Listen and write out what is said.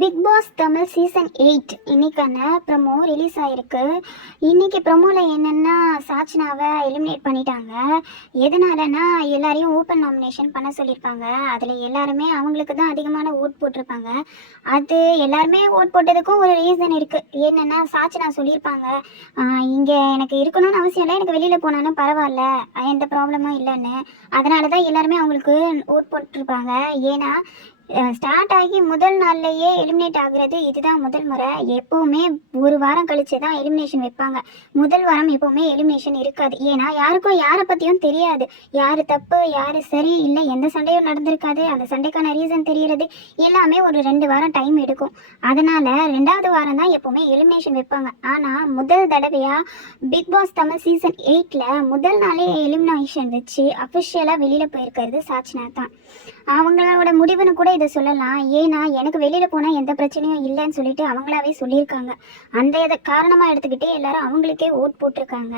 Big pass Tamil season 8 இன்னைக்கான promo release ஆயிருக்கு. இன்னைக்கு ப்ரமோவில் என்னென்னா சாச்சனாவை எலிமினேட் பண்ணிட்டாங்க. எதனாலனா எல்லாரையும் ஓப்பன் நாமினேஷன் பண்ண சொல்லியிருப்பாங்க. அதில் எல்லாருமே அவங்களுக்கு தான் அதிகமான ஓட் போட்டிருப்பாங்க. அது எல்லாருமே ஓட் போட்டதுக்கும் ஒரு ரீசன் இருக்குது. என்னென்னா சாச்சனா சொல்லியிருப்பாங்க, இங்கே எனக்கு இருக்கணும்னு அவசியம் இல்லை, எனக்கு வெளியில் போனாலும் பரவாயில்ல, எந்த ப்ராப்ளமும் இல்லைன்னு. அதனால தான் எல்லாருமே அவங்களுக்கு ஓட் போட்டிருப்பாங்க. ஏன்னா ஸ்டார்ட் ஆகி முதல் நாள்லேயே எலிமினேட் ஆகுறது இதுதான் முதல் முறை. எப்போவுமே ஒரு வாரம் கழிச்சு தான் எலிமினேஷன் வைப்பாங்க. முதல் வாரம் எப்போவுமே எலிமினேஷன் இருக்காது. ஏன்னா யாருக்கும் யாரை பற்றியும் தெரியாது. யார் தப்பு யார் சரி இல்லை, எந்த சண்டையும் நடந்திருக்காது. அந்த சண்டைக்கான ரீசன் தெரியறது எல்லாமே ஒரு 2 வாரம் டைம் எடுக்கும். அதனால் 2வது வாரம் தான் எப்போவுமே எலிமினேஷன் வைப்பாங்க. ஆனால் முதல் தடவையாக பிக் பாஸ் தமிழ் சீசன் 8ல் முதல் நாளே எலிமினேஷன் வச்சு அஃபிஷியலாக வெளியில் போயிருக்கிறது சாச்சனா தான். அவங்களோட முடிவுன்னு கூட இதை சொல்லலாம். ஏன்னா எனக்கு வெளியில் போனால் எந்த பிரச்சனையும் இல்லைன்னு சொல்லிட்டு அவங்களாவே சொல்லியிருக்காங்க. அந்த இதை காரணமாக எடுத்துக்கிட்டு எல்லாரும் அவங்களுக்கே ஓட் போட்டிருக்காங்க.